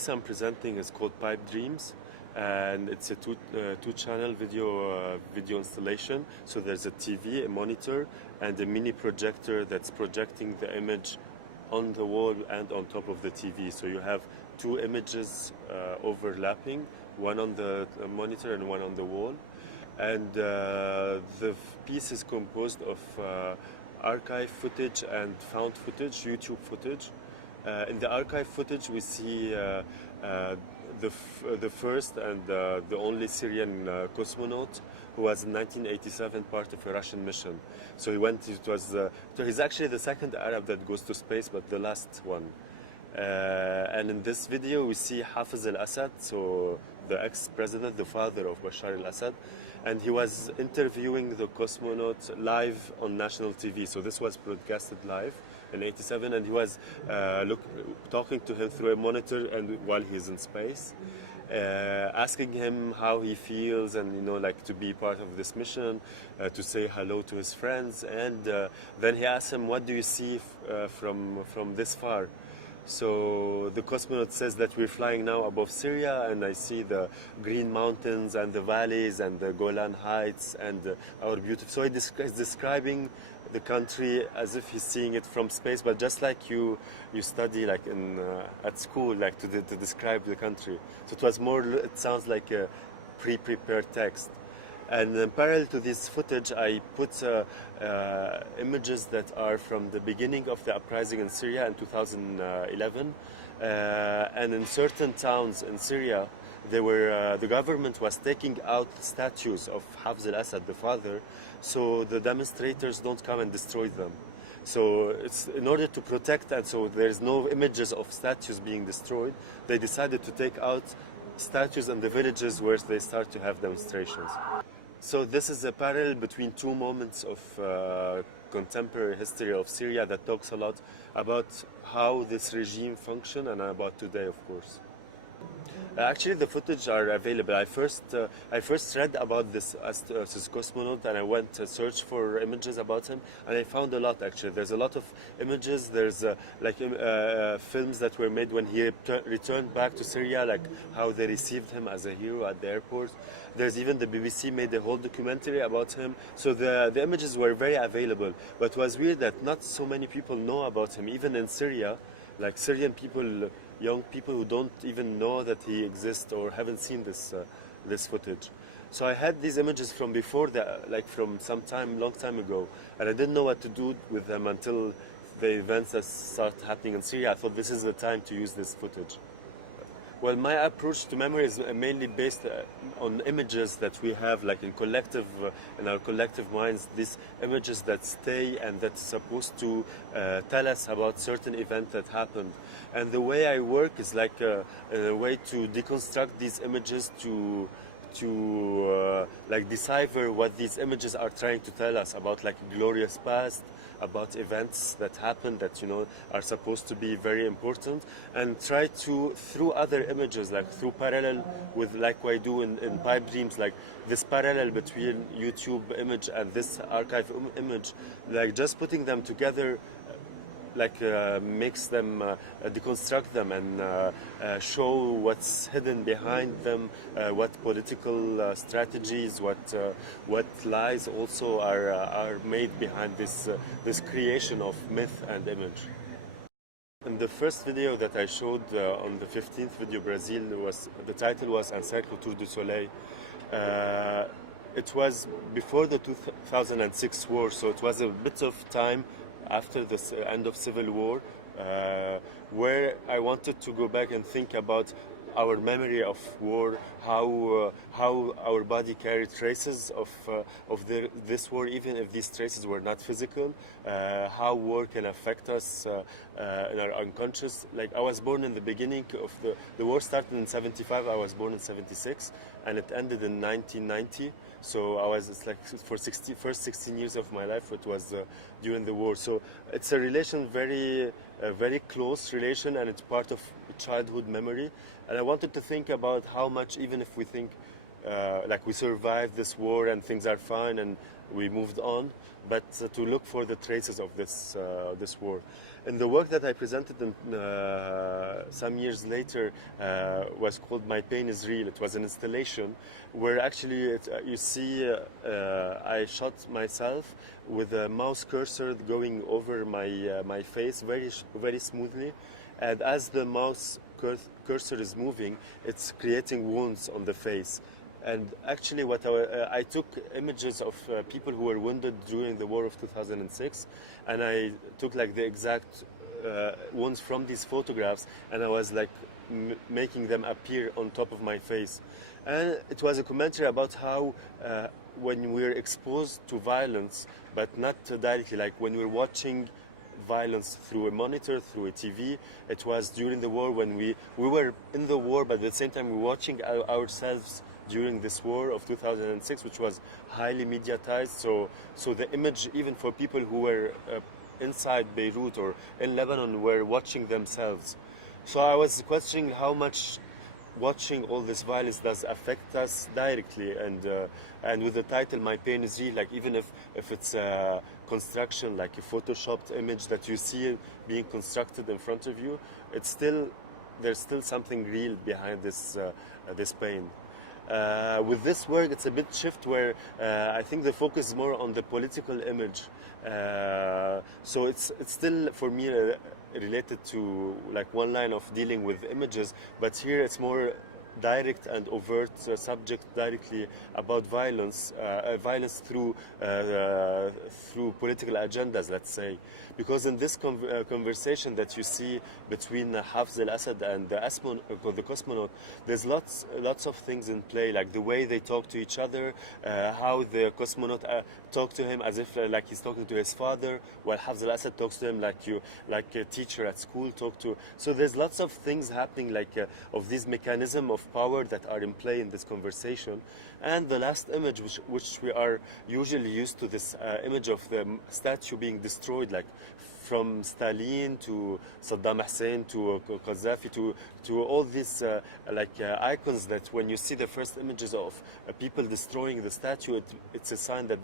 piece I'm presenting is called Pipe Dreams, and it's a two-channel video installation. So there's a TV, a monitor, and a mini projector that's projecting the image on the wall and on top of the TV. So you have two images overlapping, one on the monitor and one on the wall. And the piece is composed of archive footage and found footage, YouTube footage. In the archive footage, we see the first and the only Syrian cosmonaut who was in 1987 part of a Russian mission. So he went. He's actually the second Arab that goes to space, but the last one. And in this video, we see Hafiz al-Assad, so the ex-president, the father of Bashar al-Assad, and he was interviewing the cosmonaut live on national TV. So this was broadcasted live in '87, and he was talking to him through a monitor and while he's in space, asking him how he feels and like to be part of this mission, to say hello to his friends, and then he asked him, "What do you see from this far?" So the cosmonaut says that we're flying now above Syria, and I see the green mountains and the valleys and the Golan Heights and our beautiful. So he's describing the country as if he's seeing it from space, but just like you study like at school, like to describe the country. So it was more. It sounds like a pre-prepared text. And in parallel to this footage, I put images that are from the beginning of the uprising in Syria in 2011. And in certain towns in Syria, the government was taking out statues of Hafez al-Assad, the father, so the demonstrators don't come and destroy them. So it's in order to protect, and so there's no images of statues being destroyed, they decided to take out statues in the villages where they start to have demonstrations. So this is a parallel between two moments of contemporary history of Syria that talks a lot about how this regime functioned and about today, of course. Actually, the footage are available. I first read about this cosmonaut, and I went to search for images about him, and I found a lot. Actually, there's a lot of images. There's films that were made when he returned back to Syria, like how they received him as a hero at the airport. There's even the BBC made a whole documentary about him. So the images were very available. But it was weird that not so many people know about him, even in Syria, like Syrian people. Young people who don't even know that he exists or haven't seen this footage. So I had these images from before that, like from long time ago, and I didn't know what to do with them until the events that start happening in Syria. I thought this is the time to use this footage. Well, my approach to memory is mainly based on images that we have, like in our collective minds, these images that stay and that's supposed to tell us about certain event that happened. And the way I work is like a way to deconstruct these images to like decipher what these images are trying to tell us about, like a glorious past, about events that happened that are supposed to be very important, and try to, through other images, like through parallel with, like what I do in Pipe Dreams, like this parallel between YouTube image and this archive image, like just putting them together, makes them deconstruct them and show what's hidden behind them, what political strategies, what lies also are made behind this creation of myth and image. In the first video that I showed on the 15th video, Brazil, the title was Un cercle autour du soleil. It was before the 2006 war, so it was a bit of time after the end of civil war, where I wanted to go back and think about our memory of war, how our body carried traces of this war, even if these traces were not physical, how war can affect us in our unconscious. Like, I was born in the beginning of the war started in '75, I was born in '76, and it ended in 1990. So it's like for first 16 years of my life, it was during the war. So it's a relation, very close relation, and it's part of childhood memory. And I wanted to think about how much, even if we think like we survived this war and things are fine and we moved on, but to look for the traces of this war. And the work that I presented some years later was called My Pain is Real. It was an installation where actually you see I shot myself with a mouse cursor going over my face very smoothly, and as the mouse cursor is moving, it's creating wounds on the face. And actually, what I took images of people who were wounded during the war of 2006, and I took like the exact ones from these photographs, and I was like making them appear on top of my face. And it was a commentary about how when we're exposed to violence, but not directly, like when we're watching violence through a monitor, through a TV. It was during the war when we were in the war, but at the same time we were watching ourselves during this war of 2006, which was highly mediatized. So the image, even for people who were inside Beirut or in Lebanon, were watching themselves. So I was questioning how much watching all this violence does affect us directly, and with the title "My Pain is Real," like even if it's a construction, like a photoshopped image that you see being constructed in front of you, there's still something real behind this pain. With this work, it's a bit shift where I think the focus is more on the political image. So it's still for me related to like one line of dealing with images, but here it's more direct and overt subject directly about violence, violence through political agendas, let's say. Because in this conversation that you see between Hafez al-Assad and the cosmonaut, there's lots of things in play, like the way they talk to each other, how the cosmonaut talk to him as if like he's talking to his father, while Hafez al-Assad talks to him like a teacher at school talk to. So there's lots of things happening, like of this mechanism of power that are in play in this conversation. And the last image, which we are usually used to, this image of the statue being destroyed, like from Stalin to Saddam Hussein to Gaddafi to all these icons, that when you see the first images of people destroying the statue, it's a sign that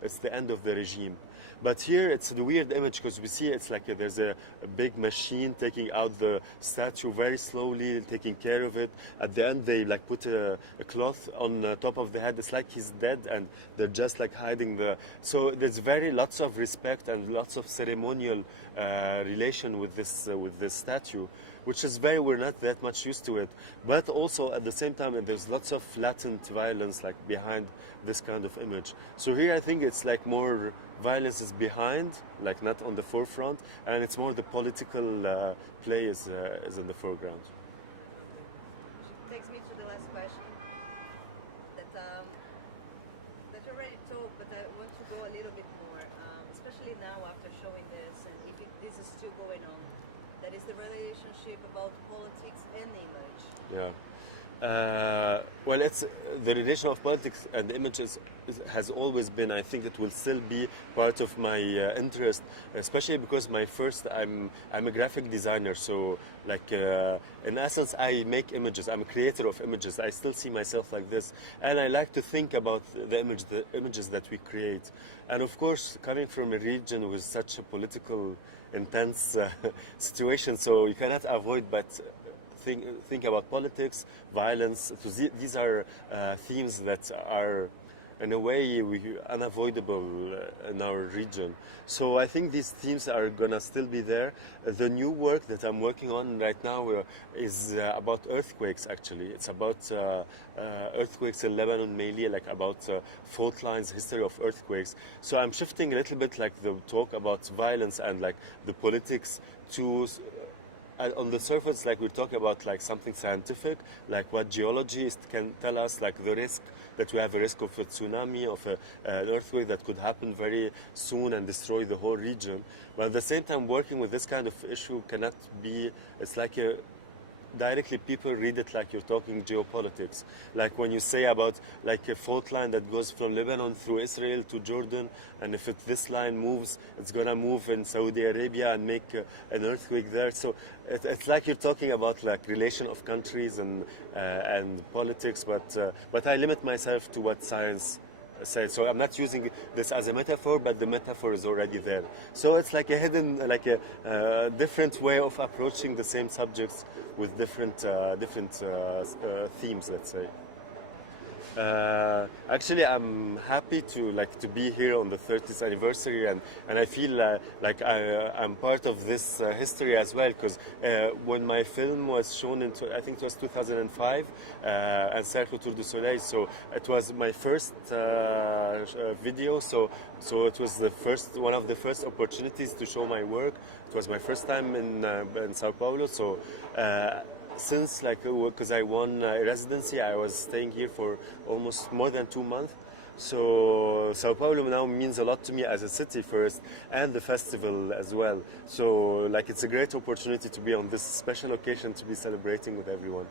it's the end of the regime. But here it's the weird image because we see it's like there's a big machine taking out the statue very slowly, taking care of it. At the end they like put a cloth on top of the head. It's like he's dead and they're just like hiding the... So there's lots of respect and lots of ceremonial relation with this statue, which is we're not that much used to it. But also at the same time there's lots of latent violence like behind this kind of image. So here I think it's like more violence is behind, like not on the forefront, and it's more the political play is in the foreground. Which takes me to the last question that you already told, but I want to go a little bit more, especially now after showing this, and if this is still going on. That is the relationship about politics and image. Yeah. Well, it's the relation of politics and images has always been. I think it will still be part of my interest, especially because I'm a graphic designer. So, like in essence, I make images. I'm a creator of images. I still see myself like this, and I like to think about the images that we create. And of course, coming from a region with such a political, intense situation, so you cannot avoid but think about politics, violence. So these are themes that are, in a way, unavoidable in our region. So I think these themes are gonna still be there. The new work that I'm working on right now is about earthquakes. Actually, it's about earthquakes in Lebanon, mainly like about fault lines, history of earthquakes. So I'm shifting a little bit, like the talk about violence and like the politics to. On the surface, like we're talking about like something scientific, like what geologists can tell us, like the risk that we have a risk of a tsunami, of an earthquake that could happen very soon and destroy the whole region. But at the same time, working with this kind of issue cannot be, it's like directly people read it like you're talking geopolitics. Like when you say about like a fault line that goes from Lebanon through Israel to Jordan, and if this line moves, it's gonna move in Saudi Arabia and make an earthquake there. So it's like you're talking about like relation of countries and politics, but I limit myself to what science said. So I'm not using this as a metaphor, but the metaphor is already there. So it's like a hidden, like a different way of approaching the same subjects with different themes, let's say. Actually, I'm happy to be here on the 30th anniversary, and I feel like I'm part of this history as well. Because when my film was shown in, I think it was 2005, and Cercle Tour du Soleil, so it was my first video. So it was one of the first opportunities to show my work. It was my first time in Sao Paulo. So. Since because I won a residency, I was staying here for almost more than 2 months. So Sao Paulo now means a lot to me as a city first, and the festival as well. So it's a great opportunity to be on this special occasion to be celebrating with everyone.